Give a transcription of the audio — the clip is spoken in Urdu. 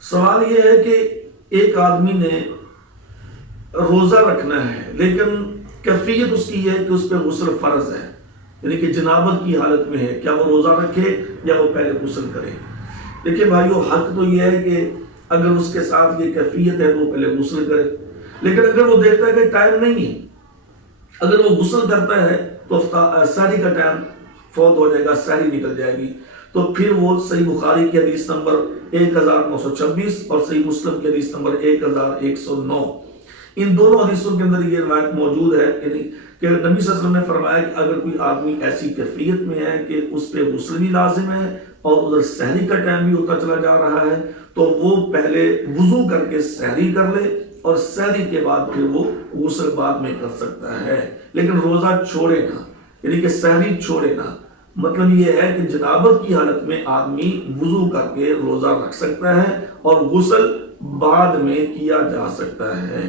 سوال یہ ہے کہ ایک آدمی نے روزہ رکھنا ہے لیکن کیفیت اس کی یہ ہے کہ اس پہ غسل فرض ہے، یعنی کہ جنابت کی حالت میں ہے، کیا وہ روزہ رکھے یا وہ پہلے غسل کرے؟ دیکھیے بھائیو، حق تو یہ ہے کہ اگر اس کے ساتھ یہ کیفیت ہے تو وہ پہلے غسل کرے، لیکن اگر وہ دیکھتا ہے کہ ٹائم نہیں ہے، اگر وہ غسل کرتا ہے تو سحری کا ٹائم فوت ہو جائے گا، سحری نکل جائے گی، تو پھر وہ صحیح بخاری کی حدیث نمبر 1926 اور صحیح مسلم کی حدیث نمبر 1109، ان دونوں حدیثوں کے اندر یہ روایت موجود ہے یعنی کہ نبی صلی اللہ علیہ وسلم نے فرمایا کہ اگر کوئی آدمی ایسی کیفیت میں ہے کہ اس پہ غسل بھی لازم ہے اور ادھر سحری کا ٹائم بھی ہوتا چلا جا رہا ہے تو وہ پہلے وضو کر کے سحری کر لے اور سحری کے بعد پھر وہ غسل بعد میں کر سکتا ہے، لیکن روزہ چھوڑے نہ، یعنی کہ سحری چھوڑے نہ۔ مطلب یہ ہے کہ جنابت کی حالت میں آدمی وضو کر کے روزہ رکھ سکتا ہے اور غسل بعد میں کیا جا سکتا ہے۔